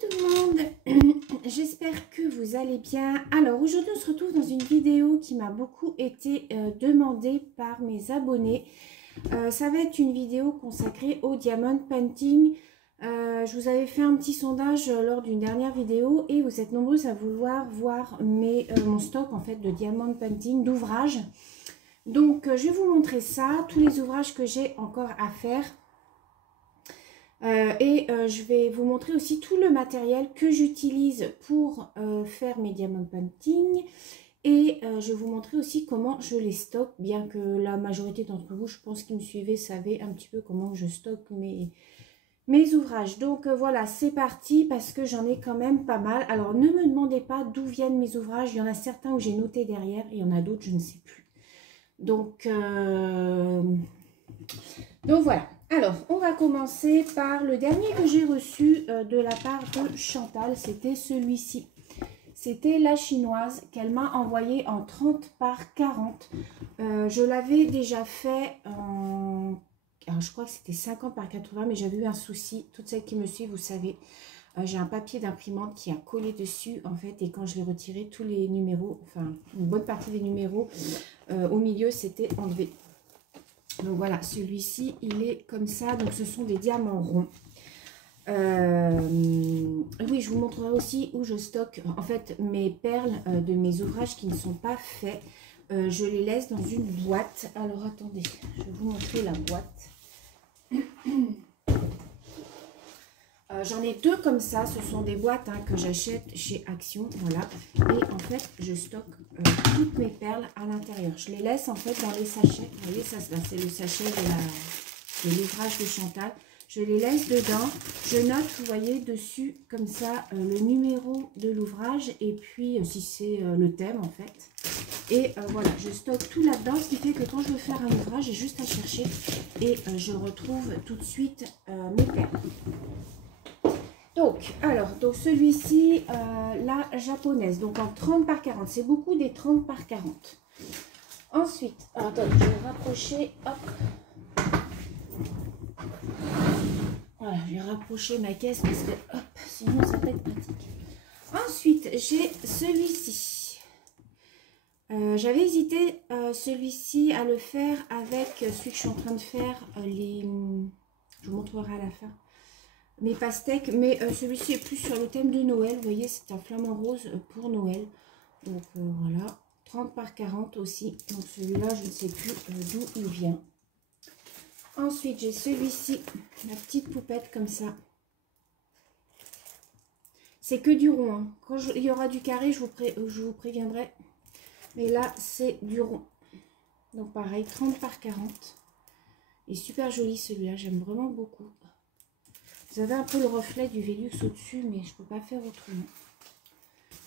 tout le monde, j'espère que vous allez bien. Alors aujourd'hui on se retrouve dans une vidéo qui m'a beaucoup été demandée par mes abonnés. Ça va être une vidéo consacrée au diamond painting. Je vous avais fait un petit sondage lors d'une dernière vidéo et vous êtes nombreux à vouloir voir mon stock en fait de diamond painting, d'ouvrages. Donc je vais vous montrer ça, tous les ouvrages que j'ai encore à faire. Je vais vous montrer aussi tout le matériel que j'utilise pour faire mes diamond painting. Et je vais vous montrer aussi comment je les stocke, bien que la majorité d'entre vous, je pense qui me suivez, savez un petit peu comment je stocke mes ouvrages. Donc voilà, c'est parti parce que j'en ai quand même pas mal. Alors ne me demandez pas d'où viennent mes ouvrages. Il y en a certains où j'ai noté derrière et il y en a d'autres, je ne sais plus. Donc voilà. Alors, on va commencer par le dernier que j'ai reçu de la part de Chantal. C'était celui-ci. C'était la chinoise qu'elle m'a envoyé en 30 par 40. Je l'avais déjà fait en... Alors, je crois que c'était 50 par 80, mais j'avais eu un souci. Toutes celles qui me suivent, vous savez, j'ai un papier d'imprimante qui a collé dessus, en fait. Et quand je l'ai retiré, tous les numéros, enfin, une bonne partie des numéros au milieu, c'était enlevé. Donc voilà, celui-ci, il est comme ça. Donc ce sont des diamants ronds. Oui, je vous montrerai aussi où je stocke en fait mes perles de mes ouvrages qui ne sont pas faits. Je les laisse dans une boîte. Alors attendez, je vais vous montrer la boîte. J'en ai deux comme ça, ce sont des boîtes que j'achète chez Action, voilà. Et en fait, je stocke toutes mes perles à l'intérieur. Je les laisse en fait dans les sachets. Vous voyez, ça c'est le sachet de l'ouvrage de Chantal. Je les laisse dedans. Je note, vous voyez, dessus comme ça le numéro de l'ouvrage et puis si c'est le thème en fait. Et voilà, je stocke tout là-dedans, ce qui fait que quand je veux faire un ouvrage, j'ai juste à chercher et je retrouve tout de suite mes perles. Donc celui-ci, la japonaise, donc en 30 par 40, c'est beaucoup des 30 par 40. Ensuite, attendez, je vais rapprocher, hop. Voilà, je vais rapprocher ma caisse parce que, hop, sinon ça va être pratique. Ensuite, j'ai celui-ci. J'avais hésité celui-ci à le faire avec celui que je suis en train de faire, je vous montrerai à la fin. Mes pastèques, mais celui-ci est plus sur le thème de Noël. Vous voyez, c'est un flamant rose pour Noël. Donc voilà, 30 par 40 aussi. Donc celui-là, je ne sais plus d'où il vient. Ensuite, j'ai celui-ci, la petite poupette comme ça. C'est que du rond. Quand il y aura du carré, je vous préviendrai. Mais là, c'est du rond. Donc pareil, 30 par 40. Il est super joli celui-là, j'aime vraiment beaucoup. Vous avez un peu le reflet du Velux au-dessus, mais je ne peux pas faire autrement.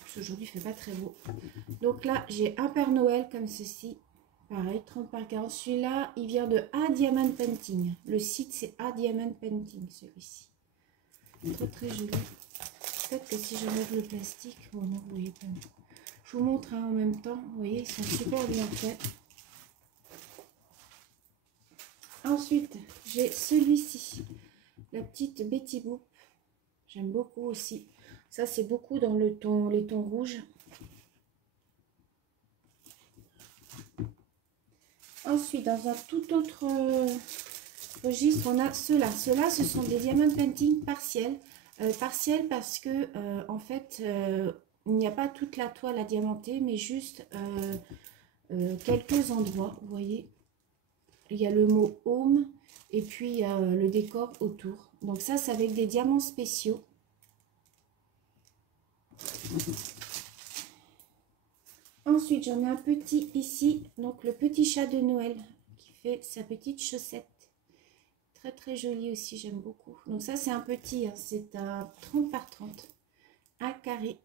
Parce qu'aujourd'hui, il ne fait pas très beau. Donc là, j'ai un Père Noël comme ceci. Pareil, 30 par 40. Celui-là, il vient de A Diamond Painting. Le site, c'est A Diamond Painting, celui-ci. Très, très joli. Peut-être que si j'enlève le plastique... Oh non, vous voyez pas. Je vous montre en même temps. Vous voyez, ils sont super bien faits. Ensuite, j'ai celui-ci. La petite Betty Boop, j'aime beaucoup aussi. Ça, c'est beaucoup dans les tons rouges. Ensuite, dans un tout autre registre, on a ceux-là. Ceux-là, ce sont des diamond painting partiels. Partiels parce que, en fait, il n'y a pas toute la toile à diamanter, mais juste quelques endroits. Vous voyez, il y a le mot home. Et puis, il y a le décor autour. Donc ça, c'est avec des diamants spéciaux. Ensuite, j'en ai un petit ici. Donc, le petit chat de Noël qui fait sa petite chaussette. Très, très joli aussi. J'aime beaucoup. Donc ça, c'est un petit. C'est un 30 par 30. Un carré.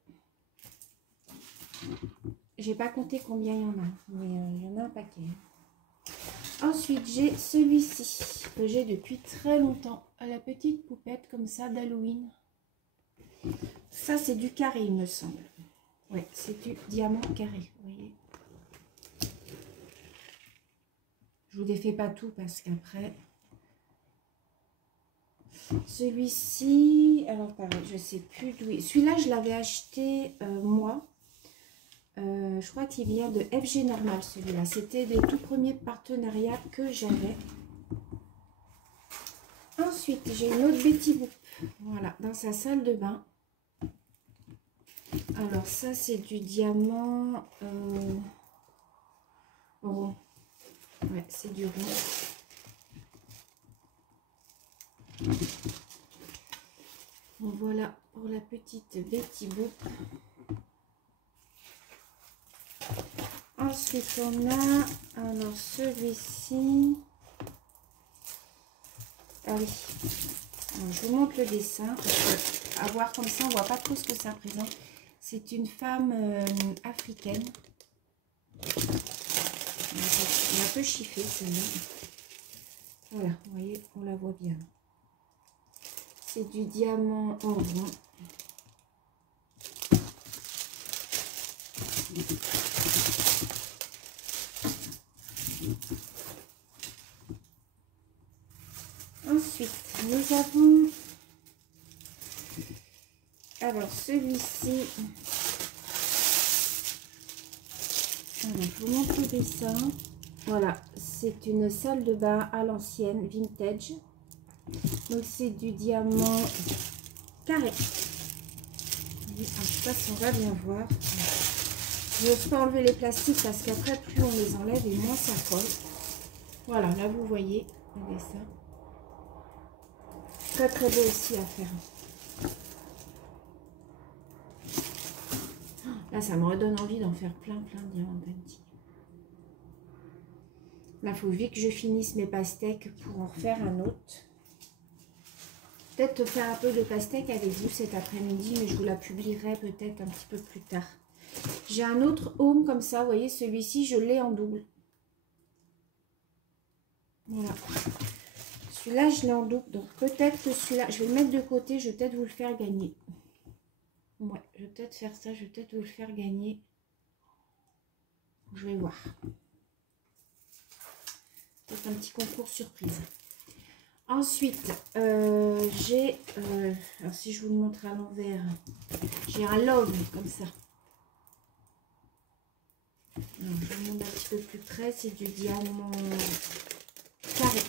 J'ai pas compté combien il y en a. Mais il y en a un paquet. Ensuite, j'ai celui-ci que j'ai depuis très longtemps. La petite poupette comme ça d'Halloween. Ça, c'est du carré, il me semble. Oui, c'est du diamant carré, vous voyez. Je vous défais pas tout parce qu'après... Celui-ci, alors pareil, je sais plus d'où. Celui-là, je l'avais acheté moi. Je crois qu'il vient de FG Normal, celui-là. C'était les tout premiers partenariats que j'avais. Ensuite, j'ai une autre Betty Boop. Voilà, dans sa salle de bain. Alors ça, c'est du diamant rond. Ouais, c'est du rond. Bon, voilà pour la petite Betty Boop. Ensuite, on a alors celui-ci. Ah oui. Alors, je vous montre le dessin. À voir comme ça, on voit pas trop ce que ça représente. C'est une femme africaine. Elle est un peu chiffée celle-là. Voilà, vous voyez, on la voit bien. C'est du diamant en rond. Ensuite, nous avons alors celui-ci. Alors, je vous montre le dessin. Voilà, c'est une salle de bain à l'ancienne, vintage. Donc c'est du diamant carré. Je ne sais pas si on va bien voir. Je n'ose pas enlever les plastiques parce qu'après, plus on les enlève et moins ça colle. Voilà, là vous voyez le dessin. Très très beau aussi à faire. Là, ça me redonne envie d'en faire plein de diamants petits. Là, il faut vite que je finisse mes pastèques pour en refaire un autre. Peut-être faire un peu de pastèque avec vous cet après-midi, mais je vous la publierai peut-être un petit peu plus tard. J'ai un autre home comme ça, vous voyez, celui-ci, je l'ai en double. Voilà. Celui-là, je l'ai en double, donc peut-être que celui-là, je vais le mettre de côté, je vais peut-être vous le faire gagner. Ouais, je vais peut-être faire ça, je vais peut-être vous le faire gagner. Je vais voir. Peut-être un petit concours surprise. Ensuite, j'ai, alors si je vous le montre à l'envers, j'ai un love comme ça. Alors, je vous montre un petit peu plus près, c'est du diamant carré.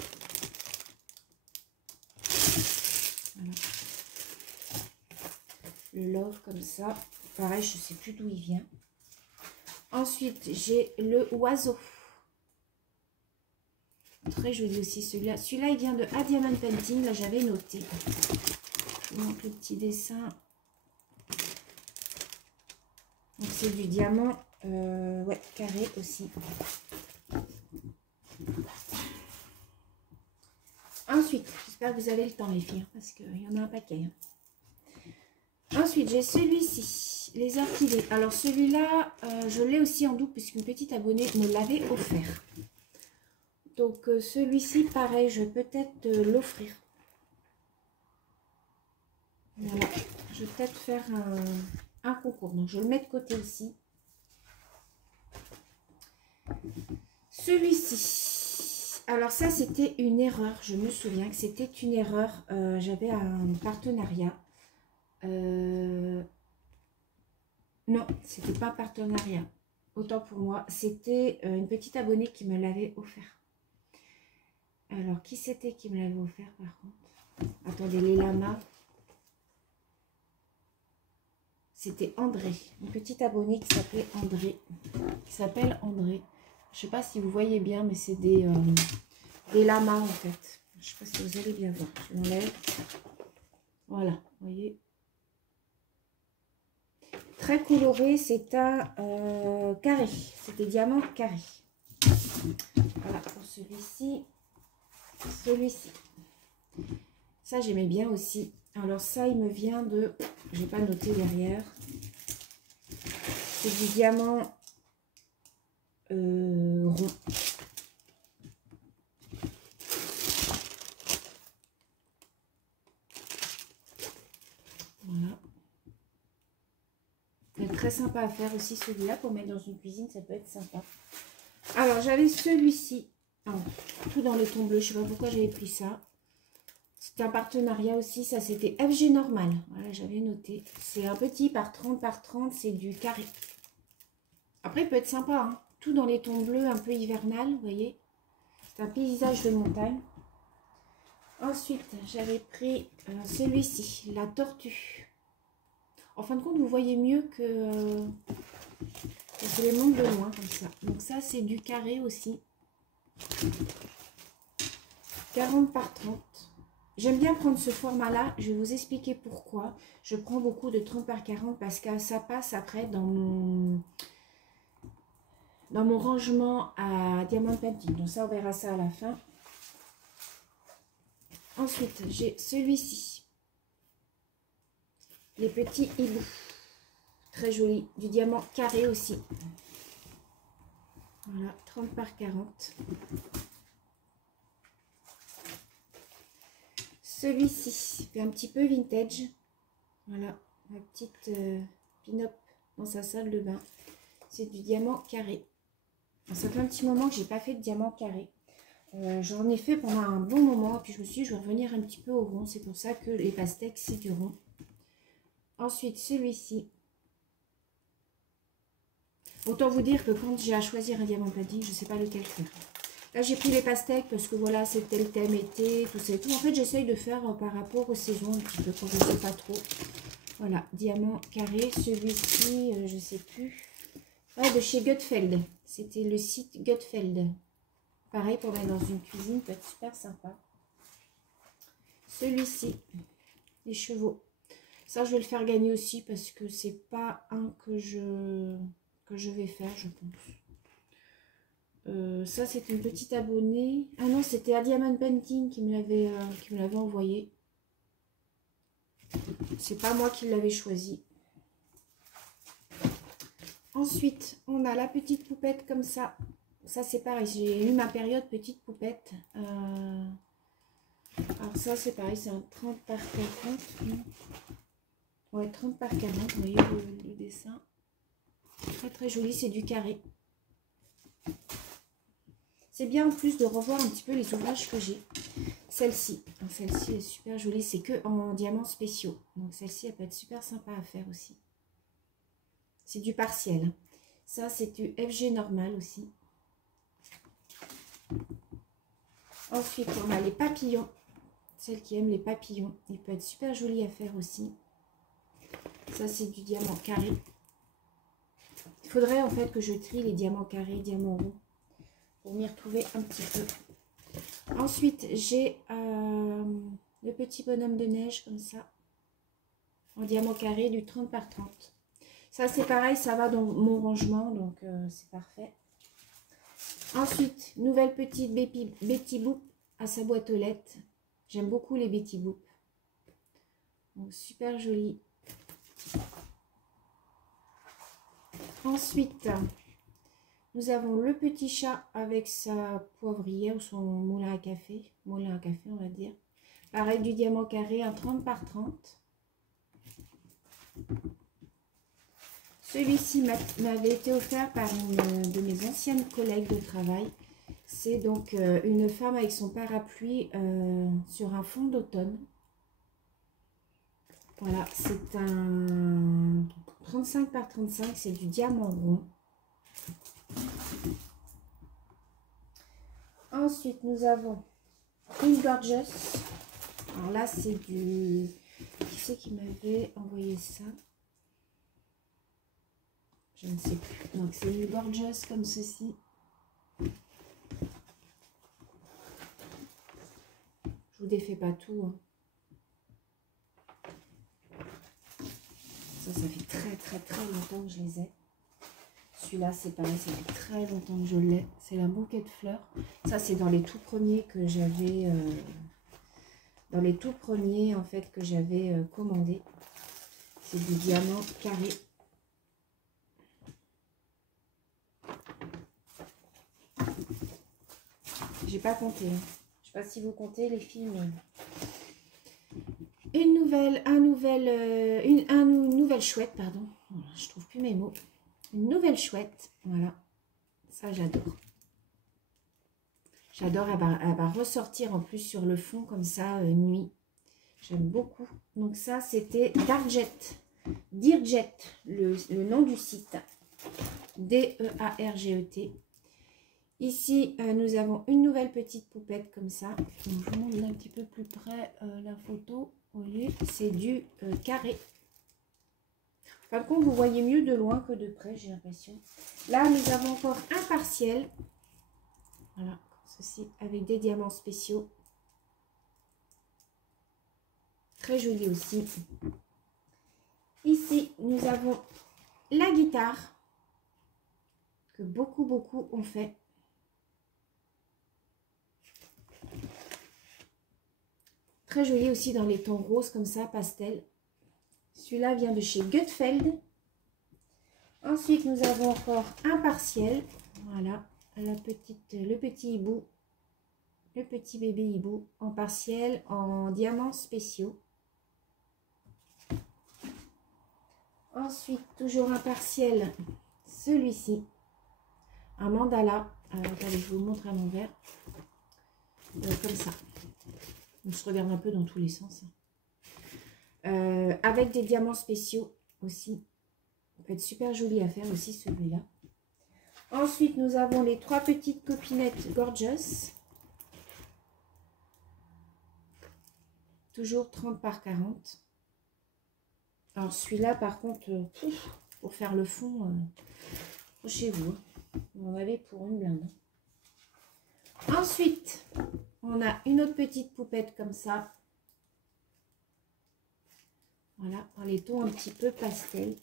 Voilà. Le love comme ça. Pareil, je ne sais plus d'où il vient. Ensuite, j'ai le oiseau. Très joli aussi celui-là. Celui-là, il vient de A Diamond Painting. Là, j'avais noté. Je vous montre le petit dessin. Donc, c'est du diamant ouais, carré aussi. Ensuite, j'espère que vous avez le temps, les filles, parce qu'il y en a un paquet. Ensuite, j'ai celui-ci, les orchidées. Alors, celui-là, je l'ai aussi en double, puisqu'une petite abonnée me l'avait offert. Donc, celui-ci, pareil, je vais peut-être l'offrir. Voilà, je vais peut-être faire un concours. Donc, je le mets de côté aussi. Celui-ci, alors ça, c'était une erreur. Je me souviens que c'était une erreur. J'avais un partenariat. Non, c'était pas un partenariat. Autant pour moi. C'était une petite abonnée qui me l'avait offert. Alors, qui c'était qui me l'avait offert par contre? Attendez, les lamas. C'était André. Une petite abonnée qui s'appelait André. Qui s'appelle André. Je ne sais pas si vous voyez bien, mais c'est des lamas en fait. Je ne sais pas si vous allez bien voir. Je l'enlève. Voilà, vous voyez. Très coloré, c'est un carré. C'est des diamants carrés. Voilà pour celui-ci. Celui-ci. Ça, j'aimais bien aussi. Alors ça, il me vient de... Je n'ai pas noté derrière. C'est du diamant rond. Voilà. Il est très sympa à faire aussi celui-là pour mettre dans une cuisine, ça peut être sympa. Alors j'avais celui-ci, tout dans les tons bleus, je ne sais pas pourquoi j'avais pris ça. C'était un partenariat aussi, ça c'était FG Normal. Voilà, j'avais noté. C'est un petit par 30 par 30, c'est du carré. Après, il peut être sympa, hein. Tout dans les tons bleus, un peu hivernal, vous voyez. C'est un paysage de montagne. Ensuite, j'avais pris celui-ci, la tortue. En fin de compte, vous voyez mieux que je les montre de loin, comme ça. Donc ça, c'est du carré aussi. 40 par 30. J'aime bien prendre ce format-là. Je vais vous expliquer pourquoi. Je prends beaucoup de 30 par 40 parce que ça passe après dans mon rangement à diamant painting. Donc ça, on verra ça à la fin. Ensuite, j'ai celui-ci. Les petits hiboux. Très joli. Du diamant carré aussi. Voilà, 30 par 40. Celui-ci, fait un petit peu vintage. Voilà, ma petite pin-up dans sa salle de bain. C'est du diamant carré. Ça fait un petit moment que j'ai pas fait de diamant carré. J'en ai fait pendant un bon moment. Et puis je me suis dit, je vais revenir un petit peu au rond. C'est pour ça que les pastèques, c'est du rond. Ensuite, celui-ci. Autant vous dire que quand j'ai à choisir un diamant painting, je ne sais pas lequel faire. Là, j'ai pris les pastèques parce que voilà, c'était le thème été, tout ça et tout. En fait, j'essaye de faire par rapport aux saisons un petit peu quand je ne sais pas trop. Voilà, diamant carré. Celui-ci, je ne sais plus. Ah, de chez Gutfeld. C'était le site Gutfeld. Pareil, pour mettre dans une cuisine, peut être super sympa. Celui-ci, les chevaux. Ça, je vais le faire gagner aussi parce que c'est pas un que je vais faire, je pense. Ça, c'est une petite abonnée. Ah non, c'était à Diamond Painting qui me l'avait envoyé. C'est pas moi qui l'avais choisi. Ensuite, on a la petite poupette comme ça. Ça, c'est pareil. J'ai eu ma période petite poupette. Alors ça, c'est pareil. C'est un 30 par 40. Ouais, 30 par 40. Vous voyez le dessin. Très, très joli. C'est du carré. C'est bien en plus de revoir un petit peu les ouvrages que j'ai. Celle-ci. Celle-ci est super jolie. C'est que en diamants spéciaux. Donc celle-ci, elle peut être super sympa à faire aussi. C'est du partiel. Ça, c'est du FG normal aussi. Ensuite, on a les papillons. Celle qui aime les papillons. Il peut être super joli à faire aussi. Ça, c'est du diamant carré. Il faudrait en fait que je trie les diamants carrés, diamants ronds, pour m'y retrouver un petit peu. Ensuite, j'ai le petit bonhomme de neige comme ça, en diamant carré du 30 par 30. Ça, c'est pareil, ça va dans mon rangement, donc c'est parfait. Ensuite, nouvelle petite Betty Boop à sa boîte aux lettres. J'aime beaucoup les Betty Boop. Donc, super joli. Ensuite, nous avons le petit chat avec sa poivrière ou son moulin à café. Moulin à café, on va dire. Pareil, du diamant carré, un 30 par 30. Celui-ci m'avait été offert par une de mes anciennes collègues de travail. C'est donc une femme avec son parapluie sur un fond d'automne. Voilà, c'est un 35 par 35, c'est du diamant rond. Ensuite, nous avons une Gorgeous. Alors là, c'est du... Qui c'est qui m'avait envoyé ça? Je ne sais plus. Donc, c'est une Gorgeous comme ceci. Je vous défais pas tout. Hein. Ça fait très très longtemps que je les ai. Celui-là, c'est pareil, ça fait très longtemps que je l'ai. C'est un bouquet de fleurs. Ça, c'est dans les tout premiers que j'avais... dans les tout premiers, en fait, que j'avais commandé. C'est du diamant carré. J'ai pas compté. Hein. Je sais pas si vous comptez, les filles, mais... Une nouvelle chouette, pardon. Je trouve plus mes mots. Une nouvelle chouette, voilà. Ça, j'adore. J'adore, elle va ressortir en plus sur le fond comme ça, nuit. J'aime beaucoup. Donc ça, c'était Darjet. Dearjet, le nom du site. D-E-A-R-G-E-T. Ici, nous avons une nouvelle petite poupette comme ça. Donc, je vous montre un petit peu plus près la photo. C'est du carré. En fin de compte, vous voyez mieux de loin que de près, j'ai l'impression. Là, nous avons encore un partiel. Voilà, ceci avec des diamants spéciaux. Très joli aussi. Ici, nous avons la guitare que beaucoup ont fait. Très joli aussi dans les tons roses comme ça, pastel. Celui-là vient de chez Gutfeld. Ensuite, nous avons encore un partiel. Voilà, le petit hibou. Le petit bébé hibou en partiel, en diamants spéciaux. Ensuite, toujours un partiel, celui-ci. Un mandala. Alors, allez, je vous montre à l'envers. Comme ça. On se regarde un peu dans tous les sens. Avec des diamants spéciaux aussi. Ça peut être super joli à faire aussi celui-là. Ensuite, nous avons les 3 petites copinettes Gorgeous. Toujours 30 par 40. Alors celui-là, par contre, pour faire le fond, chez vous. Vous en avez pour une blinde. Ensuite, on a une autre petite poupette comme ça. Voilà, dans les tons un petit peu pastel,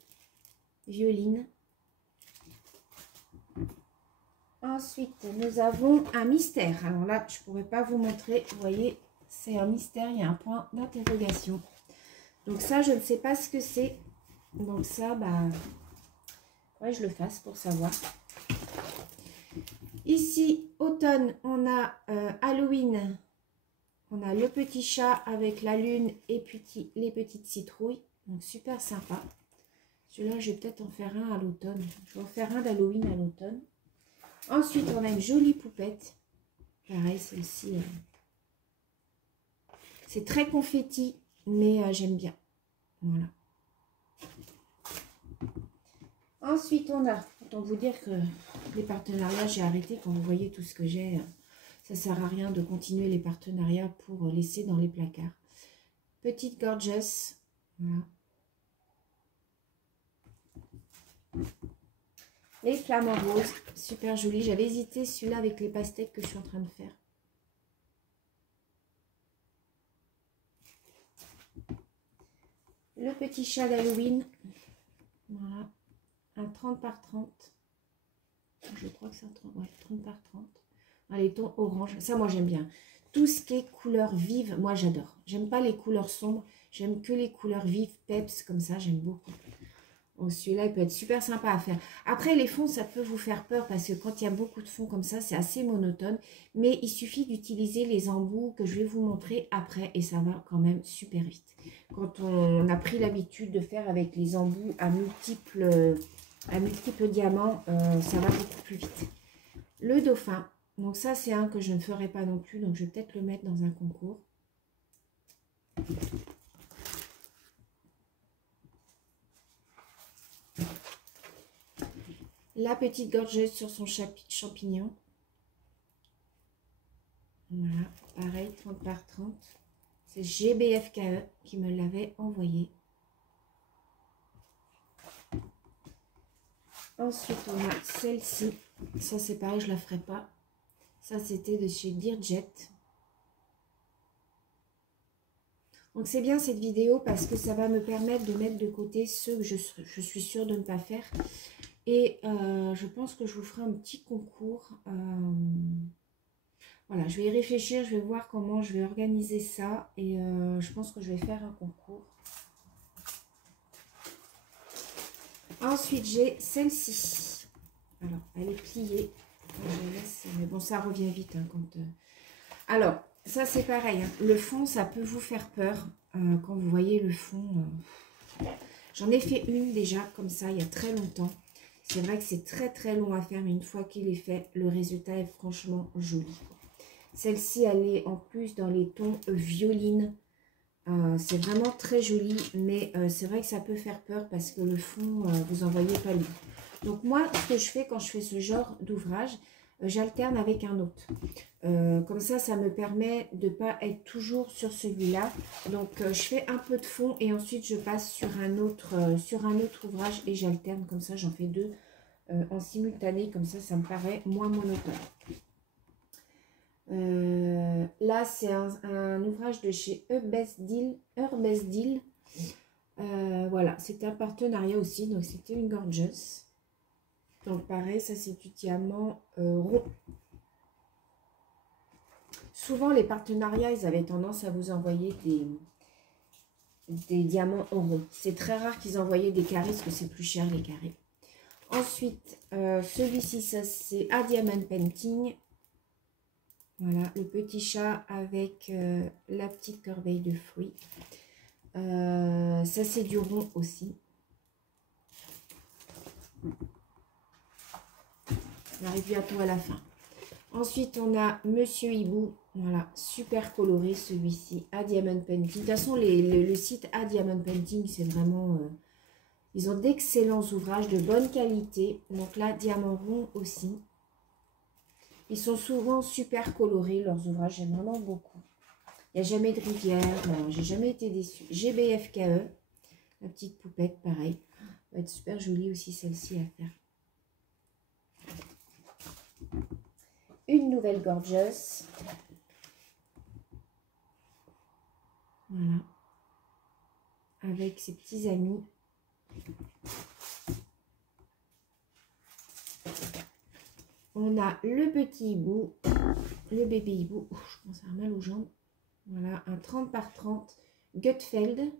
violine. Ensuite, nous avons un mystère. Alors là, je ne pourrais pas vous montrer. Vous voyez, c'est un mystère. Il y a un point d'interrogation. Donc ça, je ne sais pas ce que c'est. Donc ça, bah, ouais, je le fasse pour savoir. Ici, automne, on a Halloween. On a le petit chat avec la lune et puis les petites citrouilles. Donc super sympa. Celui-là, je vais peut-être en faire un à l'automne. Je vais en faire un d'Halloween à l'automne. Ensuite, on a une jolie poupette. Pareil, celle-ci. C'est très confetti, mais j'aime bien. Voilà. Ensuite, on a, autant vous dire que les partenariats, j'ai arrêté. Quand vous voyez tout ce que j'ai, ça ne sert à rien de continuer les partenariats pour laisser dans les placards. Petite Gorgeous. Voilà. Les flamants roses, super joli. J'avais hésité celui-là avec les pastèques que je suis en train de faire. Le petit chat d'Halloween. Voilà. Un 30 par 30. Je crois que c'est un 30, ouais, 30 par 30. Les tons orange. Ça, moi, j'aime bien. Tout ce qui est couleurs vives, moi, j'adore. J'aime pas les couleurs sombres. J'aime que les couleurs vives, peps, comme ça. J'aime beaucoup. Oh, celui-là, il peut être super sympa à faire. Après, les fonds, ça peut vous faire peur parce que quand il y a beaucoup de fonds comme ça, c'est assez monotone. Mais il suffit d'utiliser les embouts que je vais vous montrer après et ça va quand même super vite. Quand on a pris l'habitude de faire avec les embouts à multiples diamants, ça va beaucoup plus vite. Le dauphin. Donc ça, c'est un que je ne ferai pas non plus. Donc, je vais peut-être le mettre dans un concours. La petite gorgeuse sur son champignon. Voilà, pareil, 30 par 30. C'est GBFKE qui me l'avait envoyé. Ensuite, on a celle-ci. Ça, c'est pareil, je ne la ferai pas. Ça, c'était de chez Dearjet. Donc, c'est bien cette vidéo parce que ça va me permettre de mettre de côté ceux que je suis sûre de ne pas faire. Et je pense que je vous ferai un petit concours. Voilà, je vais y réfléchir, je vais voir comment je vais organiser ça. Et je pense que je vais faire un concours. Ensuite, j'ai celle-ci. Alors, elle est pliée. Je laisse, mais bon, ça revient vite. Hein, quand, Alors, ça c'est pareil. Hein. Le fond, ça peut vous faire peur. Quand vous voyez le fond. J'en ai fait une déjà, comme ça, il y a très longtemps. C'est vrai que c'est très très long à faire, mais une fois qu'il est fait, le résultat est franchement joli. Celle-ci, elle est en plus dans les tons violine. C'est vraiment très joli, mais c'est vrai que ça peut faire peur parce que le fond, vous en voyez pas lui. Donc moi, ce que je fais quand je fais ce genre d'ouvrage, j'alterne avec un autre. Comme ça me permet de ne pas être toujours sur celui-là. Donc je fais un peu de fond et ensuite je passe sur un autre ouvrage et j'alterne. Comme ça, j'en fais deux en simultané. Comme ça me paraît moins monotone. Là, c'est un ouvrage de chez Herbesdil. Voilà, c'était un partenariat aussi, donc c'était une gorgeous. Donc pareil, ça c'est du diamant rond. Souvent les partenariats, ils avaient tendance à vous envoyer des diamants en rond. C'est très rare qu'ils envoyaient des carrés parce que c'est plus cher les carrés. Ensuite, celui-ci, ça c'est A Diamond Painting. Voilà, le petit chat avec la petite corbeille de fruits. Ça, c'est du rond aussi. On arrive bientôt à la fin. Ensuite, on a Monsieur Hibou. Voilà, super coloré celui-ci. A Diamond Painting. De toute façon, le site A Diamond Painting, c'est vraiment... ils ont d'excellents ouvrages de bonne qualité. Donc là, diamant rond aussi. Ils sont souvent super colorés, leurs ouvrages. J'aime vraiment beaucoup. Il n'y a jamais de rivière. J'ai jamais été déçue. GBFKE. La petite poupette, pareil. Va être super jolie aussi, celle-ci à faire. Une nouvelle gorgeous. Voilà. Avec ses petits amis. On a le petit hibou, le bébé hibou. Ouf, je commence à avoir mal aux jambes. Voilà, un 30 par 30 Gutfeld.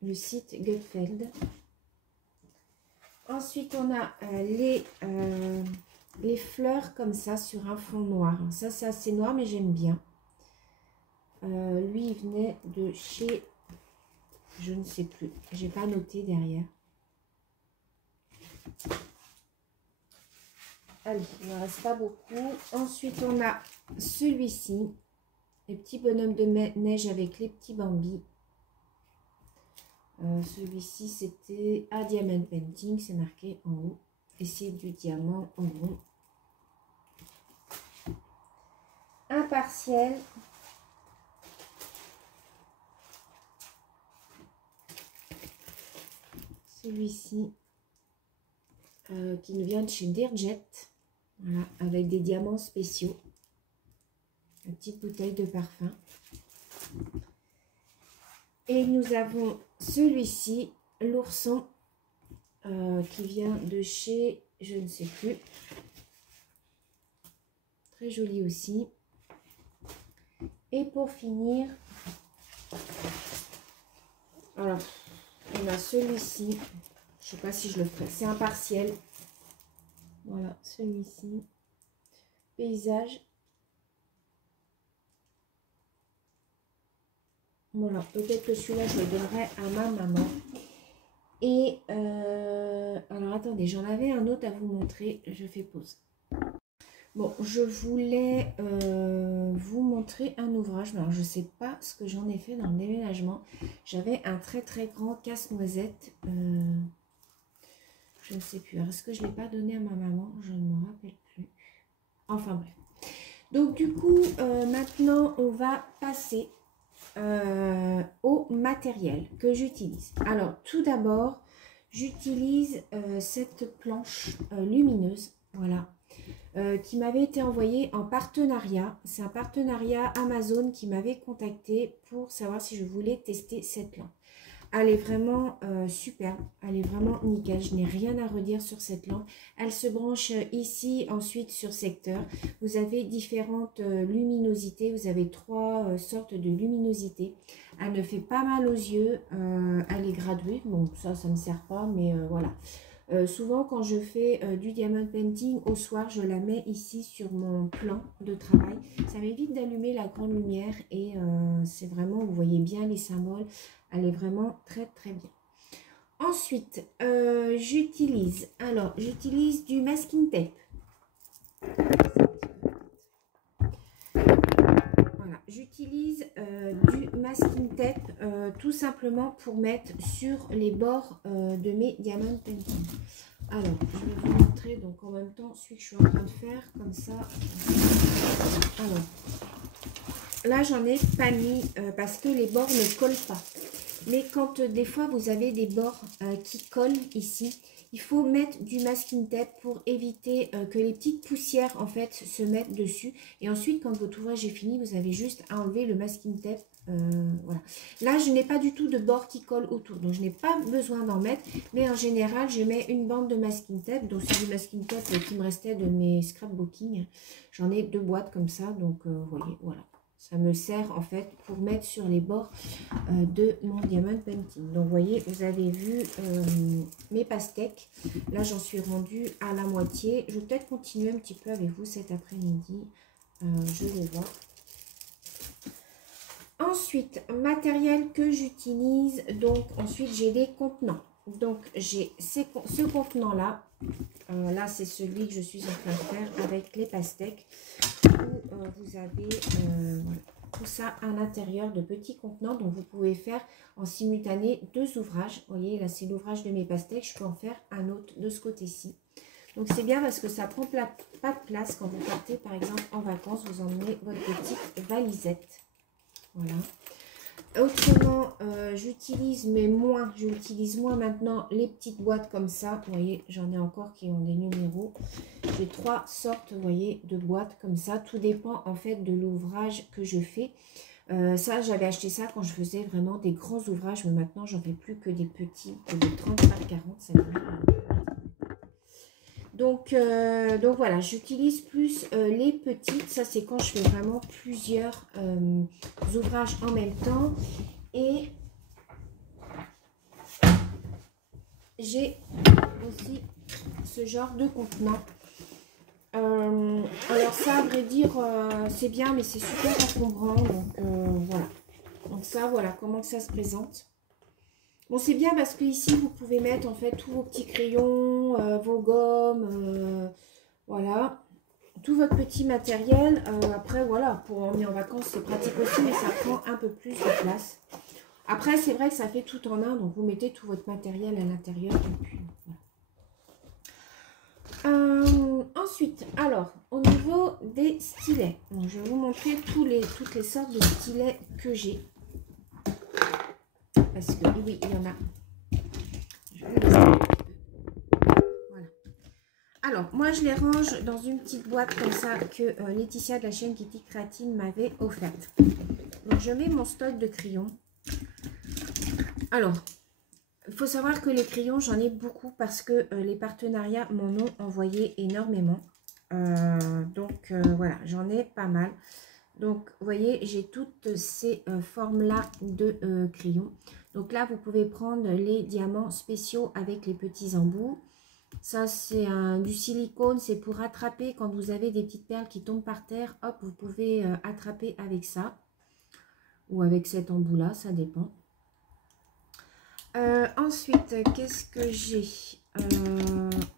Le site Gutfeld. Ensuite, on a les fleurs comme ça sur un fond noir. Ça, c'est assez noir, mais j'aime bien. Lui, il venait de chez... Je ne sais plus. J'ai pas noté derrière. Allez, il ne reste pas beaucoup. Ensuite, on a celui-ci. Les petits bonhommes de neige avec les petits bambis. Celui-ci, c'était A Diamond Painting. C'est marqué en haut. Et c'est du diamant en rond. Un partiel. Celui-ci. Qui nous vient de chez Dearjet. Voilà, avec des diamants spéciaux. Une petite bouteille de parfum. Et nous avons celui-ci, l'ourson, qui vient de chez, je ne sais plus. Très joli aussi. Et pour finir, alors, on a celui-ci. Je ne sais pas si je le ferai. C'est un partiel. Voilà, celui-ci. Paysage. Voilà, peut-être que celui-là, je le donnerai à ma maman. Et, alors attendez, j'en avais un autre à vous montrer. Je fais pause. Bon, je voulais vous montrer un ouvrage. Alors, je ne sais pas ce que j'en ai fait dans le déménagement. J'avais un très très grand casse-noisette. Je ne sais plus. Est-ce que je ne l'ai pas donné à ma maman? Je ne m'en rappelle plus. Enfin bref. Donc du coup, maintenant, on va passer au matériel que j'utilise. Alors, tout d'abord, j'utilise cette planche lumineuse. Voilà. Qui m'avait été envoyée en partenariat. C'est un partenariat Amazon qui m'avait contacté pour savoir si je voulais tester cette lampe. Elle est vraiment superbe, elle est vraiment nickel, je n'ai rien à redire sur cette lampe. Elle se branche ici, ensuite sur secteur. Vous avez différentes luminosités, vous avez trois sortes de luminosité. Elle ne fait pas mal aux yeux, elle est graduée, bon ça ne me sert pas, mais voilà. Souvent quand je fais du diamond painting, au soir je la mets ici sur mon plan de travail. Ça m'évite d'allumer la grande lumière et c'est vraiment, vous voyez bien les symboles. Elle est vraiment très très bien. Ensuite, j'utilise du masking tape. j'utilise du masking tape tout simplement pour mettre sur les bords de mes diamond painting. Alors, je vais vous montrer donc en même temps celui que je suis en train de faire, comme ça. Alors, là j'en ai pas mis parce que les bords ne collent pas. Mais quand des fois vous avez des bords qui collent ici, il faut mettre du masking tape pour éviter que les petites poussières en fait se mettent dessus. Et ensuite quand votre ouvrage est fini, vous avez juste à enlever le masking tape. Voilà. Là je n'ai pas du tout de bord qui colle autour, donc je n'ai pas besoin d'en mettre. Mais en général je mets une bande de masking tape. Donc c'est du masking tape qui me restait de mes scrapbooking. J'en ai 2 boîtes comme ça, donc vous voyez, voilà. Ça me sert en fait pour mettre sur les bords de mon diamond painting. Donc vous voyez, vous avez vu mes pastèques. Là j'en suis rendue à la moitié. Je vais peut-être continuer un petit peu avec vous cet après-midi. Je vais voir. Ensuite, matériel que j'utilise. Donc ensuite j'ai des contenants. Donc j'ai ce contenant là. Là c'est celui que je suis en train de faire avec les pastèques. Vous avez voilà, tout ça à l'intérieur de petits contenants. Donc vous pouvez faire en simultané 2 ouvrages. Vous voyez là c'est l'ouvrage de mes pastèques. Je peux en faire un autre de ce côté-ci. Donc c'est bien parce que ça prend pas de place quand vous partez par exemple en vacances. Vous emmenez votre petite valisette. Voilà. Autrement, j'utilise moins maintenant les petites boîtes comme ça. Vous voyez, j'en ai encore qui ont des numéros. J'ai 3 sortes, vous voyez, de boîtes comme ça. Tout dépend en fait de l'ouvrage que je fais. Ça, j'avais acheté ça quand je faisais vraiment des grands ouvrages. Mais maintenant, j'en fais plus que des petits, de 30 par 40. Ça donc voilà, j'utilise plus les petites. Ça, c'est quand je fais vraiment plusieurs ouvrages en même temps. Et j'ai aussi ce genre de contenant. Alors ça, à vrai dire, c'est bien, mais c'est super encombrant. Donc voilà. Donc ça, voilà comment ça se présente. Bon, c'est bien parce que ici vous pouvez mettre en fait tous vos petits crayons, vos gommes, voilà, tout votre petit matériel. Après, voilà, pour emmener en vacances, c'est pratique aussi, mais ça prend un peu plus de place. Après, c'est vrai que ça fait tout en un, donc vous mettez tout votre matériel à l'intérieur. Voilà. Ensuite, alors, au niveau des stylets, donc, je vais vous montrer toutes les sortes de stylets que j'ai. Parce que oui, il y en a. Voilà. Alors, moi, je les range dans une petite boîte comme ça que Laetitia de la chaîne Kitty Créatine m'avait offerte. Donc, je mets mon stock de crayons. Alors, il faut savoir que les crayons, j'en ai beaucoup parce que les partenariats m'en ont envoyé énormément. Voilà, j'en ai pas mal. Donc, vous voyez, j'ai toutes ces formes-là de crayons. Donc là, vous pouvez prendre les diamants spéciaux avec les petits embouts. Ça, c'est du silicone. C'est pour attraper quand vous avez des petites perles qui tombent par terre. Hop, vous pouvez attraper avec ça. Ou avec cet embout-là, ça dépend. Ensuite, qu'est-ce que j'ai?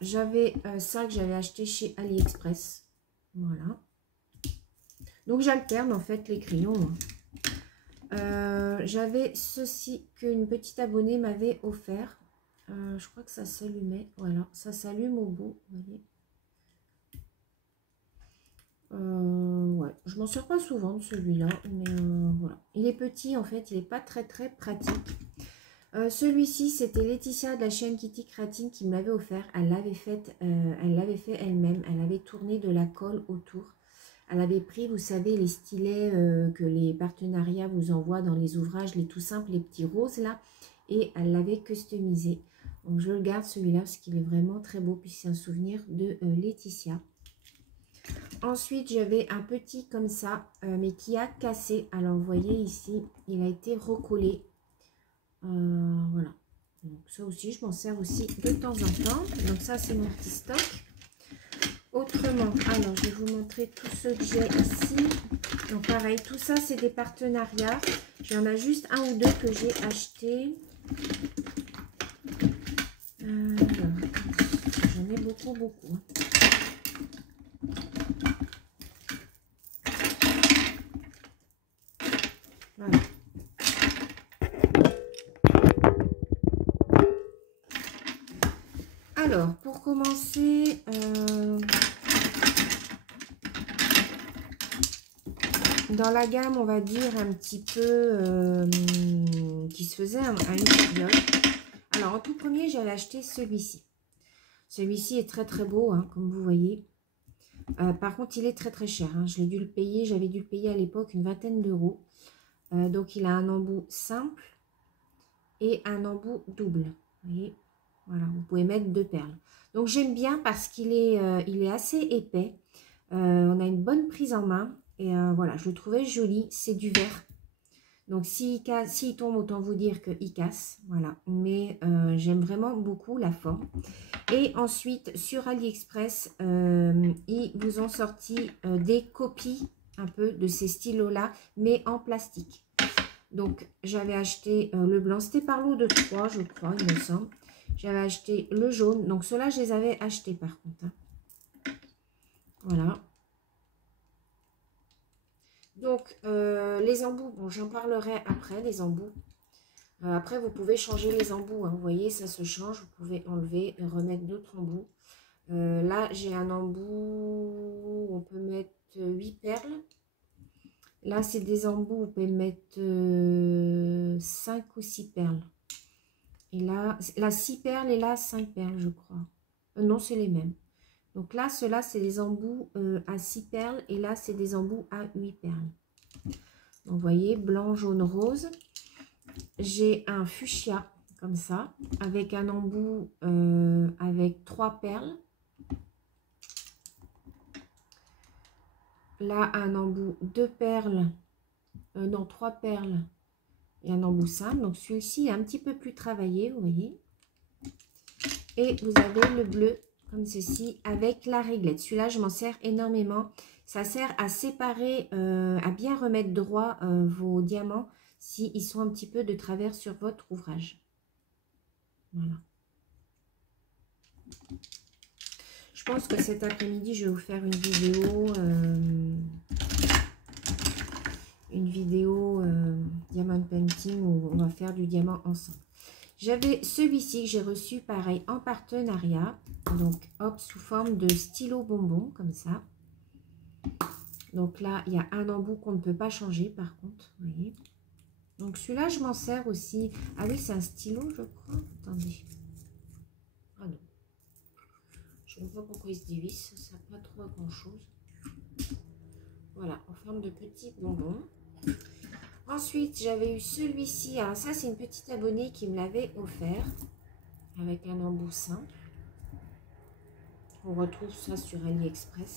J'avais ça que j'avais acheté chez AliExpress. Voilà. Donc, j'alterne en fait les crayons. J'avais ceci qu'une petite abonnée m'avait offert. Je crois que ça s'allumait. Voilà, ça s'allume au bout. Vous voyez. Ouais, je m'en sers pas souvent de celui-là, mais voilà. Il est petit en fait, il n'est pas très pratique. Celui-ci, c'était Laetitia de la chaîne Kitty Créatine qui me l'avait offert. Elle l'avait fait elle-même. Elle avait tourné de la colle autour. Elle avait pris, vous savez, les stylets que les partenariats vous envoient dans les ouvrages, les tout simples, les petits roses là. Et elle l'avait customisé. Donc je le garde celui-là parce qu'il est vraiment très beau. Puis c'est un souvenir de Laetitia. Ensuite, j'avais un petit comme ça, mais qui a cassé. Alors vous voyez ici, il a été recollé. Voilà. Donc ça aussi, je m'en sers aussi de temps en temps. Donc ça, c'est mon petit stock. Autrement, alors je vais vous montrer tout ce que j'ai ici. Donc pareil, tout ça c'est des partenariats. J'en ai juste un ou deux que j'ai acheté. J'en ai beaucoup. Alors, pour commencer, dans la gamme, on va dire un petit peu qui se faisait à une période. Alors, en tout premier, j'avais acheté celui-ci. Celui-ci est très très beau, hein, comme vous voyez. Par contre, il est très très cher. Hein. J'avais dû le payer à l'époque une vingtaine d'euros. Donc, il a un embout simple et un embout double. Vous voyez, voilà, vous pouvez mettre 2 perles. Donc, j'aime bien parce qu'il est, il est assez épais. On a une bonne prise en main. Et voilà, je le trouvais joli. C'est du verre. Donc, s'il tombe, autant vous dire qu'il casse. Voilà, mais j'aime vraiment beaucoup la forme. Et ensuite, sur AliExpress, ils vous ont sorti des copies un peu de ces stylos-là, mais en plastique. Donc, j'avais acheté le blanc, c'était par lot de 3, je crois, il me semble. J'avais acheté le jaune, donc ceux-là, je les avais achetés par contre. Hein. Voilà. Donc, les embouts, bon, j'en parlerai après, les embouts. Après, vous pouvez changer les embouts, hein. Vous voyez, ça se change, vous pouvez enlever et remettre d'autres embouts. Là, j'ai un embout, on peut mettre 8 perles. Là, c'est des embouts, on peut mettre 5 ou 6 perles. Et là 6 perles et là, 5 perles, je crois. Non, c'est les mêmes. Donc là, ceux-là, c'est des embouts à 6 perles et là, c'est des embouts à 8 perles. Donc, vous voyez, blanc, jaune, rose. J'ai un fuchsia, comme ça, avec un embout avec 3 perles. Là, un embout 2 perles, non, 3 perles et un embout simple. Donc, celui-ci est un petit peu plus travaillé, vous voyez. Et vous avez le bleu, comme ceci, avec la réglette. Celui-là, je m'en sers énormément. Ça sert à séparer, à bien remettre droit vos diamants s'ils sont un petit peu de travers sur votre ouvrage. Voilà. Je pense que cet après-midi, je vais vous faire une vidéo diamant painting où on va faire du diamant ensemble. J'avais celui-ci que j'ai reçu pareil en partenariat, donc hop, sous forme de stylo bonbon comme ça. Donc là, il y a un embout qu'on ne peut pas changer par contre, vous voyez. Donc celui-là, je m'en sers aussi. Ah oui, c'est un stylo, je crois. Attendez. Ah non. Je ne vois pas pourquoi il se dévisse, ça ne sert pas trop à grand chose. Voilà, en forme de petits bonbons. Ensuite, j'avais eu celui-ci. Alors ça, c'est une petite abonnée qui me l'avait offert. Avec un embout simple. On retrouve ça sur AliExpress.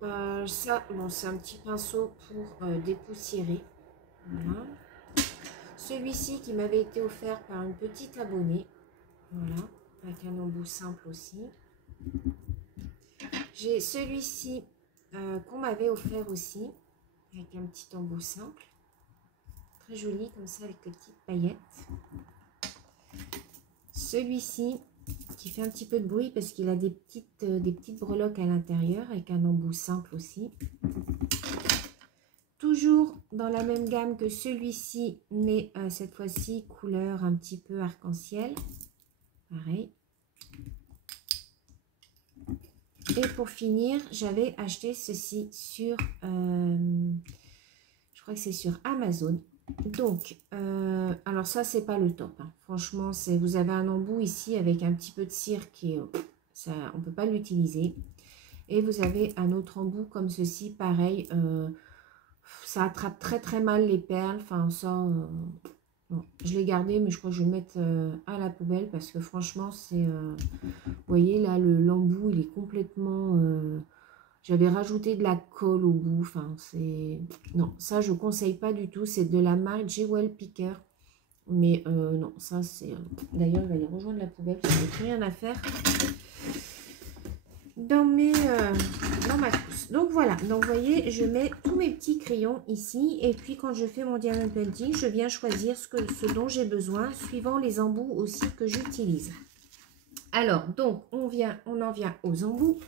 Ça, bon, c'est un petit pinceau pour dépoussiérer. Voilà. Celui-ci qui m'avait été offert par une petite abonnée. Voilà, avec un embout simple aussi. J'ai celui-ci qu'on m'avait offert aussi, avec un petit embout simple. Très joli, comme ça, avec les petites paillettes. Celui-ci, qui fait un petit peu de bruit parce qu'il a des petites breloques à l'intérieur, avec un embout simple aussi. Toujours dans la même gamme que celui-ci, mais cette fois-ci, couleur un petit peu arc-en-ciel. Pareil. Et pour finir, j'avais acheté ceci sur, je crois que c'est sur Amazon. Donc, alors ça, c'est pas le top. Hein. Franchement, vous avez un embout ici avec un petit peu de cire qui est, ça, on peut pas l'utiliser. Et vous avez un autre embout comme ceci, pareil. Ça attrape très très mal les perles. Enfin, ça, bon, je l'ai gardé, mais je crois que je vais le mettre à la poubelle parce que franchement, c'est, vous voyez là, l'embout, il est complètement. J'avais rajouté de la colle au bout. Enfin, c'est... Non, ça, je ne conseille pas du tout. C'est de la marque Jewel Picker. Mais non, ça, c'est... D'ailleurs, il va aller rejoindre la poubelle. Je n'ai plus rien à faire dans ma trousse. Donc, voilà. Donc, vous voyez, je mets tous mes petits crayons ici. Et puis, quand je fais mon diamond painting, je viens choisir ce dont j'ai besoin, suivant les embouts aussi que j'utilise. Alors, donc, on en vient aux embouts.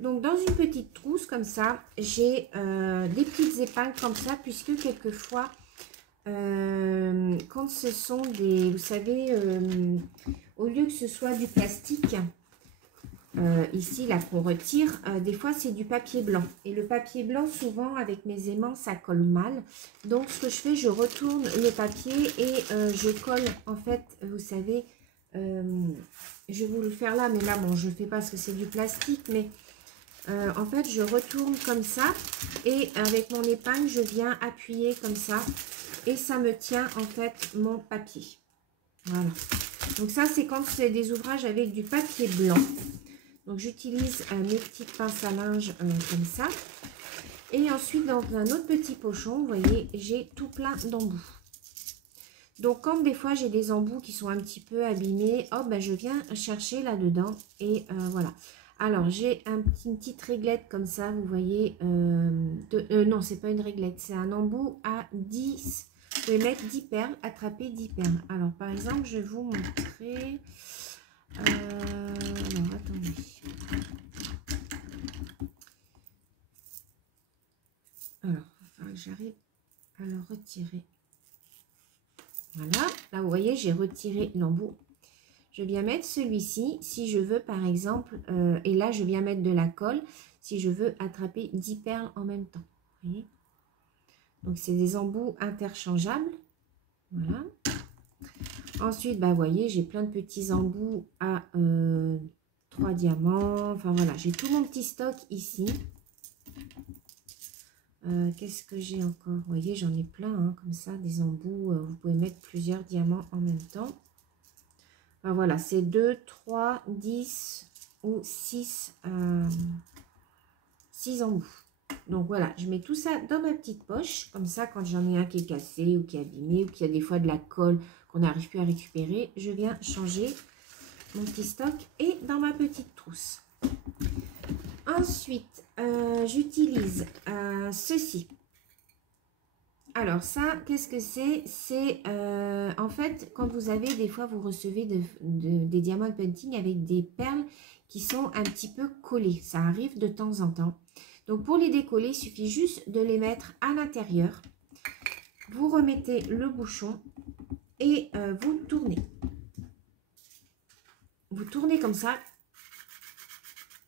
Donc, dans une petite trousse comme ça, j'ai des petites épingles comme ça, puisque quelquefois, quand ce sont des, vous savez, au lieu que ce soit du plastique, ici là qu'on retire, des fois c'est du papier blanc. Et le papier blanc, souvent avec mes aimants, ça colle mal. Donc ce que je fais, je retourne le papier et je colle, en fait, vous savez, je vais vous le faire là, mais là, bon, je ne fais pas parce que c'est du plastique, mais en fait, je retourne comme ça et avec mon épingle, je viens appuyer comme ça et ça me tient en fait mon papier. Voilà. Donc ça, c'est quand c'est des ouvrages avec du papier blanc. Donc j'utilise mes petites pinces à linge comme ça. Et ensuite, dans un autre petit pochon, vous voyez, j'ai tout plein d'embouts. Donc, comme des fois, j'ai des embouts qui sont un petit peu abîmés, hop, ben, je viens chercher là-dedans. Et voilà. Alors, j'ai une petite réglette comme ça, vous voyez. Non, c'est pas une réglette, c'est un embout à 10. Vous pouvez mettre 10 perles, attraper 10 perles. Alors, par exemple, je vais vous montrer. Alors, attendez. Alors, il va falloir que j'arrive à le retirer. Voilà, là vous voyez, j'ai retiré l'embout. Je viens mettre celui-ci, si je veux par exemple, et là je viens mettre de la colle, si je veux attraper 10 perles en même temps. Vous voyez? Donc c'est des embouts interchangeables. Voilà. Ensuite, bah, vous voyez, j'ai plein de petits embouts à 3 diamants. Enfin voilà, j'ai tout mon petit stock ici. Qu'est-ce que j'ai encore? Vous voyez, j'en ai plein, hein, comme ça, des embouts. Vous pouvez mettre plusieurs diamants en même temps. Enfin, voilà, c'est 2, 3, 10 ou 6 embouts. Donc voilà, je mets tout ça dans ma petite poche. Comme ça, quand j'en ai un qui est cassé ou qui est abîmé ou qui a des fois de la colle qu'on n'arrive plus à récupérer, je viens changer mon petit stock et dans ma petite trousse. Ensuite, j'utilise ceci. Alors ça, qu'est-ce que c'est? C'est en fait, quand vous avez, des fois, vous recevez des diamond painting avec des perles qui sont un petit peu collées. Ça arrive de temps en temps. Donc pour les décoller, il suffit juste de les mettre à l'intérieur. Vous remettez le bouchon et vous tournez. Vous tournez comme ça.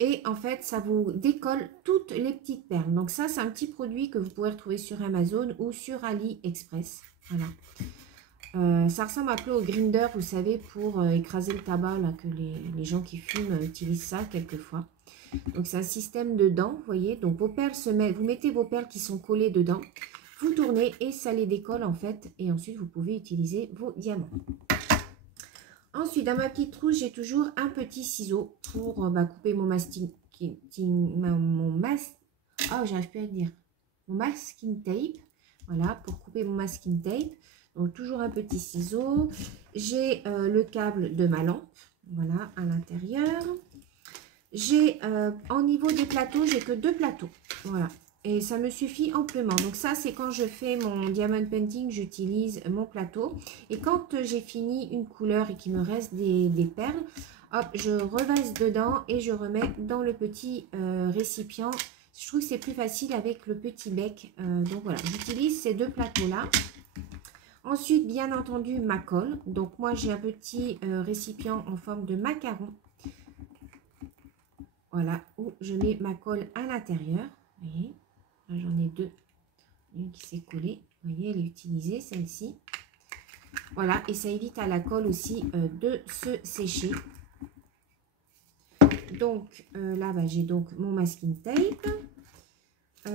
Et en fait, ça vous décolle toutes les petites perles. Donc ça, c'est un petit produit que vous pouvez retrouver sur Amazon ou sur AliExpress. Voilà. Ça ressemble un peu au grinder, vous savez, pour écraser le tabac, là, que les gens qui fument utilisent ça quelquefois. Donc c'est un système de dents, vous voyez. Donc vos perles se mettent, vous mettez vos perles qui sont collées dedans. Vous tournez et ça les décolle en fait. Et ensuite, vous pouvez utiliser vos diamants. Ensuite, dans ma petite trousse, j'ai toujours un petit ciseau pour couper mon masking tape. Voilà, pour couper mon masking tape. Donc, toujours un petit ciseau. J'ai le câble de ma lampe. Voilà, à l'intérieur. J'ai, en niveau des plateaux, j'ai que 2 plateaux. Voilà. Et ça me suffit amplement. Donc ça, c'est quand je fais mon diamond painting, j'utilise mon plateau. Et quand j'ai fini une couleur et qu'il me reste des perles, hop, je revase dedans et je remets dans le petit récipient. Je trouve que c'est plus facile avec le petit bec. Donc voilà, j'utilise ces 2 plateaux-là. Ensuite, bien entendu, ma colle. Donc moi, j'ai un petit récipient en forme de macaron. Voilà, où je mets ma colle à l'intérieur. Vous voyez? J'en ai 2. Une qui s'est collée. Vous voyez, elle est utilisée, celle-ci. Voilà, et ça évite à la colle aussi de se sécher. Donc, là, j'ai donc mon masking tape. Ça,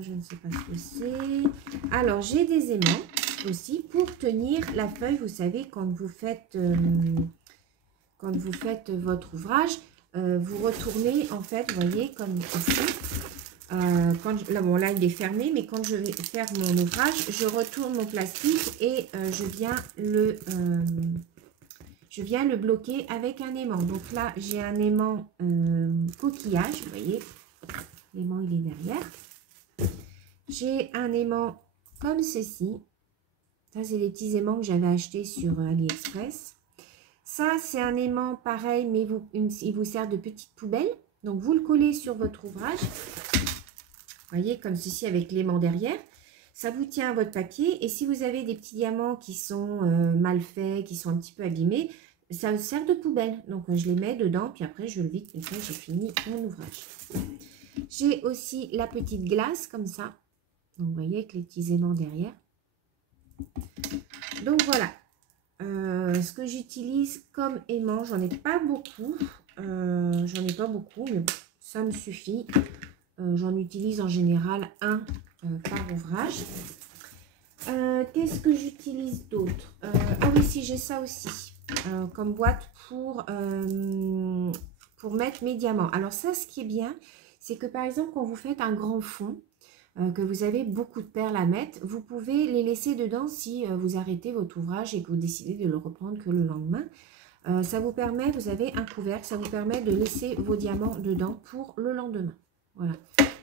je ne sais pas ce que c'est. Alors, j'ai des aimants aussi pour tenir la feuille. Vous savez, quand vous faites votre ouvrage, vous retournez, en fait, vous voyez, comme ici. Là, bon, là, il est fermé, mais quand je vais faire mon ouvrage, je retourne mon plastique et je viens le bloquer avec un aimant. Donc là, j'ai un aimant coquillage, vous voyez, l'aimant, il est derrière. J'ai un aimant comme ceci. Ça, c'est des petits aimants que j'avais achetés sur AliExpress. Ça, c'est un aimant pareil, mais il vous sert de petite poubelle. Donc, vous le collez sur votre ouvrage. Vous voyez, comme ceci avec l'aimant derrière. ça vous tient à votre papier. Et si vous avez des petits diamants qui sont mal faits, qui sont un petit peu abîmés, ça sert de poubelle. Donc, je les mets dedans, puis après, je le vide une fois que j'ai fini mon ouvrage. J'ai aussi la petite glace, comme ça. Donc, vous voyez, avec les petits aimants derrière. Donc, voilà. Ce que j'utilise comme aimant, j'en ai pas beaucoup. Mais bon, ça me suffit. J'en utilise en général un par ouvrage. Qu'est-ce que j'utilise d'autre? Ah oui, si, j'ai ça aussi. Comme boîte pour mettre mes diamants. Alors ça, ce qui est bien, c'est que par exemple, quand vous faites un grand fond, que vous avez beaucoup de perles à mettre, vous pouvez les laisser dedans si vous arrêtez votre ouvrage et que vous décidez de le reprendre que le lendemain. Ça vous permet, vous avez un couvercle, ça vous permet de laisser vos diamants dedans pour le lendemain. Voilà.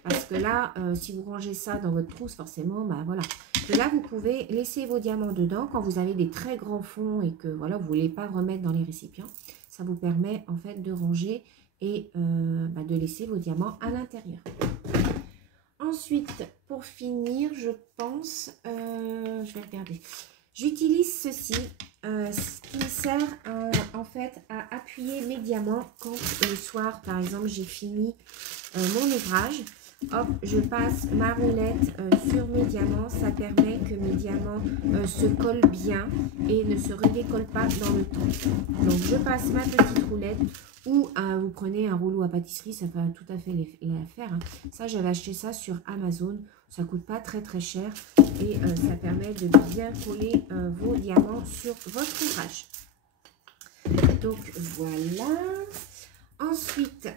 Parce que là, si vous rangez ça dans votre trousse, forcément, bah voilà. Et là, vous pouvez laisser vos diamants dedans quand vous avez des très grands fonds et que voilà, vous ne voulez pas remettre dans les récipients. Ça vous permet en fait de ranger et de laisser vos diamants à l'intérieur. Ensuite, pour finir, je pense, je vais regarder. J'utilise ceci, ce qui me sert en fait à appuyer mes diamants quand le soir, par exemple, j'ai fini mon ouvrage. Hop, je passe ma roulette sur mes diamants. Ça permet que mes diamants se collent bien et ne se redécollent pas dans le temps. Donc, je passe ma petite roulette ou vous prenez un rouleau à pâtisserie, ça va tout à fait l'affaire. Hein. Ça, j'avais acheté ça sur Amazon. Ça coûte pas très très cher et ça permet de bien coller vos diamants sur votre ouvrage. Donc, voilà. Ensuite,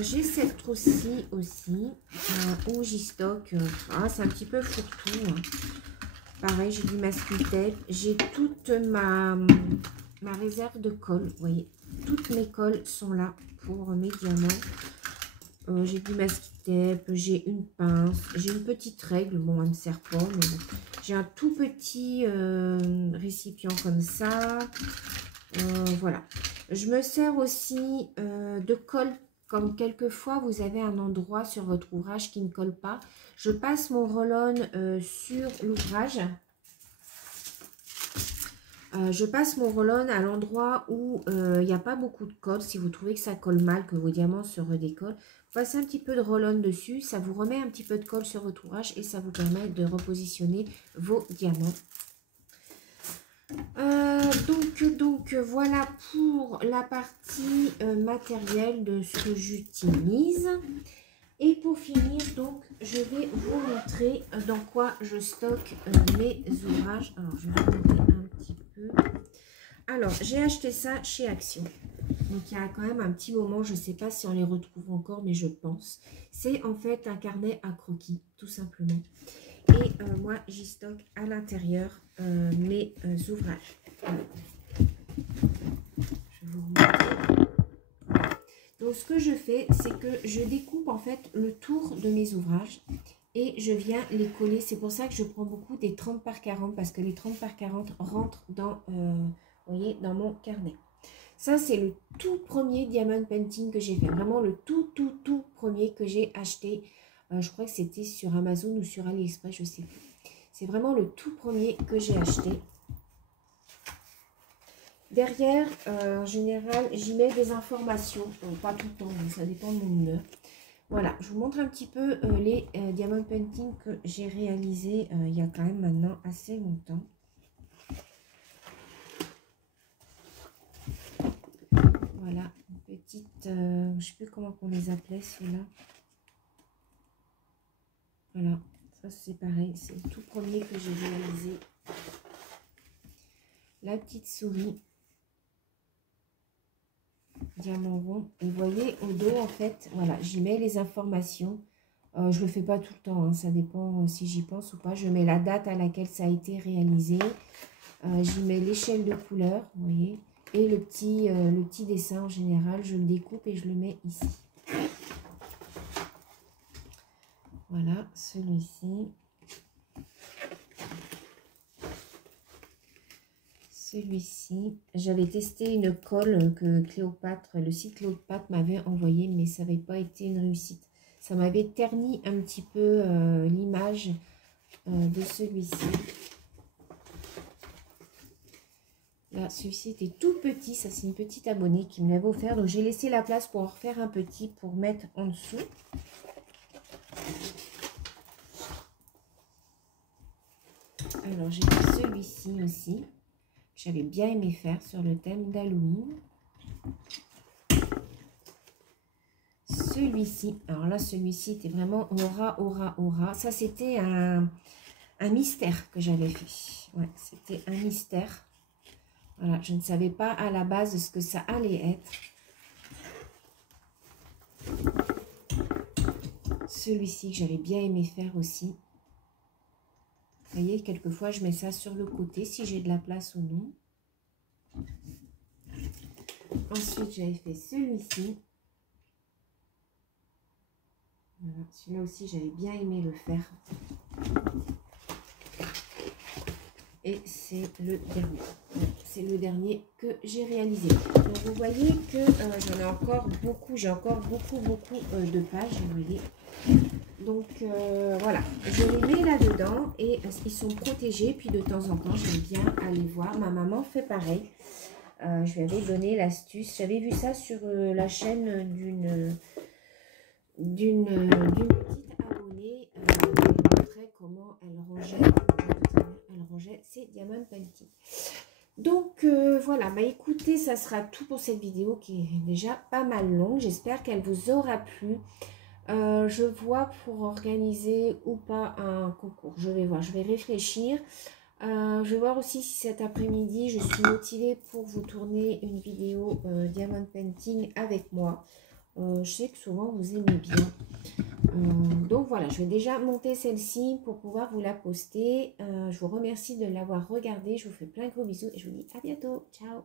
j'ai cette trousse-ci aussi, où j'y stocke. C'est un petit peu fourre-tout. Hein. Pareil, j'ai du masking tape. J'ai toute ma réserve de colle. Vous voyez, toutes mes colles sont là pour mes diamants. J'ai du masking tape, j'ai une pince, j'ai une petite règle. Bon, elle ne me sert pas, mais bon. J'ai un tout petit récipient comme ça. Voilà. Je me sers aussi de colle, comme quelquefois vous avez un endroit sur votre ouvrage qui ne colle pas. Je passe mon roll-on sur l'ouvrage. Je passe mon roll-on à l'endroit où il n'y a pas beaucoup de colle. Si vous trouvez que ça colle mal, que vos diamants se redécollent, vous passez un petit peu de roll-on dessus. Ça vous remet un petit peu de colle sur votre ouvrage et ça vous permet de repositionner vos diamants. Donc voilà pour la partie matérielle de ce que j'utilise. Et pour finir, donc, je vais vous montrer dans quoi je stocke mes ouvrages. Alors, je vais remonter un petit peu. Alors, j'ai acheté ça chez Action. Donc, il y a quand même un petit moment, je ne sais pas si on les retrouve encore, mais je pense. C'est en fait un carnet à croquis, tout simplement. Et moi, j'y stocke à l'intérieur mes ouvrages. Voilà. Je vais vous remontrer. Donc, ce que je fais, c'est que je découpe en fait le tour de mes ouvrages et je viens les coller. C'est pour ça que je prends beaucoup des 30 par 40 parce que les 30 par 40 rentrent dans, vous voyez, dans mon carnet. Ça, c'est le tout premier diamond painting que j'ai fait. Vraiment le tout premier que j'ai acheté. Je crois que c'était sur Amazon ou sur AliExpress, je ne sais plus. C'est vraiment le tout premier que j'ai acheté. Derrière, en général, j'y mets des informations. Pas tout le temps, mais ça dépend de mon humeur. Voilà, je vous montre un petit peu les diamond painting que j'ai réalisés il y a quand même maintenant assez longtemps. Voilà, une petite, je ne sais plus comment on les appelait ceux-là. Voilà, ça c'est pareil, c'est le tout premier que j'ai réalisé. La petite souris. Diamant rond. Et vous voyez, au dos, en fait, voilà, j'y mets les informations. Je le fais pas tout le temps, hein, ça dépend si j'y pense ou pas. Je mets la date à laquelle ça a été réalisé. J'y mets l'échelle de couleur, vous voyez. Et le petit dessin, en général, je le découpe et je le mets ici. Voilà, celui-ci. Celui-ci, j'avais testé une colle que Cléopâtre, le site Cléopâtre m'avait envoyé, mais ça n'avait pas été une réussite. Ça m'avait terni un petit peu l'image de celui-ci. Là, celui-ci était tout petit. Ça, c'est une petite abonnée qui me l'avait offert. Donc, j'ai laissé la place pour en refaire un petit pour mettre en dessous. Alors, j'ai fait celui-ci aussi. J'avais bien aimé faire sur le thème d'Halloween. Celui-ci, alors là, celui-ci était vraiment aura, aura, aura. Ça, c'était un mystère que j'avais fait. Ouais, c'était un mystère. Voilà, je ne savais pas à la base ce que ça allait être. Celui-ci que j'avais bien aimé faire aussi. Vous voyez, quelquefois, je mets ça sur le côté si j'ai de la place ou non. Ensuite, j'avais fait celui-ci. Voilà, celui-là aussi, j'avais bien aimé le faire. Et c'est le dernier. C'est le dernier que j'ai réalisé. Donc, vous voyez que j'en ai encore beaucoup. J'ai encore beaucoup de pages. Vous voyez. Donc, voilà. Je les mets là-dedans et ils sont protégés. Puis, de temps en temps, j'aime bien aller voir. Ma maman fait pareil. Je lui avais donné l'astuce. J'avais vu ça sur la chaîne d'une petite abonnée. Elle montrait comment elle rangeait ses diamant painting. Donc voilà, bah écoutez, ça sera tout pour cette vidéo qui est déjà pas mal longue. J'espère qu'elle vous aura plu. Je vois pour organiser ou pas un concours. Je vais voir, je vais réfléchir. Je vais voir aussi si cet après-midi je suis motivée pour vous tourner une vidéo diamant painting avec moi. Je sais que souvent vous aimez bien. Donc voilà, je vais déjà monter celle-ci pour pouvoir vous la poster. Je vous remercie de l'avoir regardée. Je vous fais plein de gros bisous et je vous dis à bientôt. Ciao!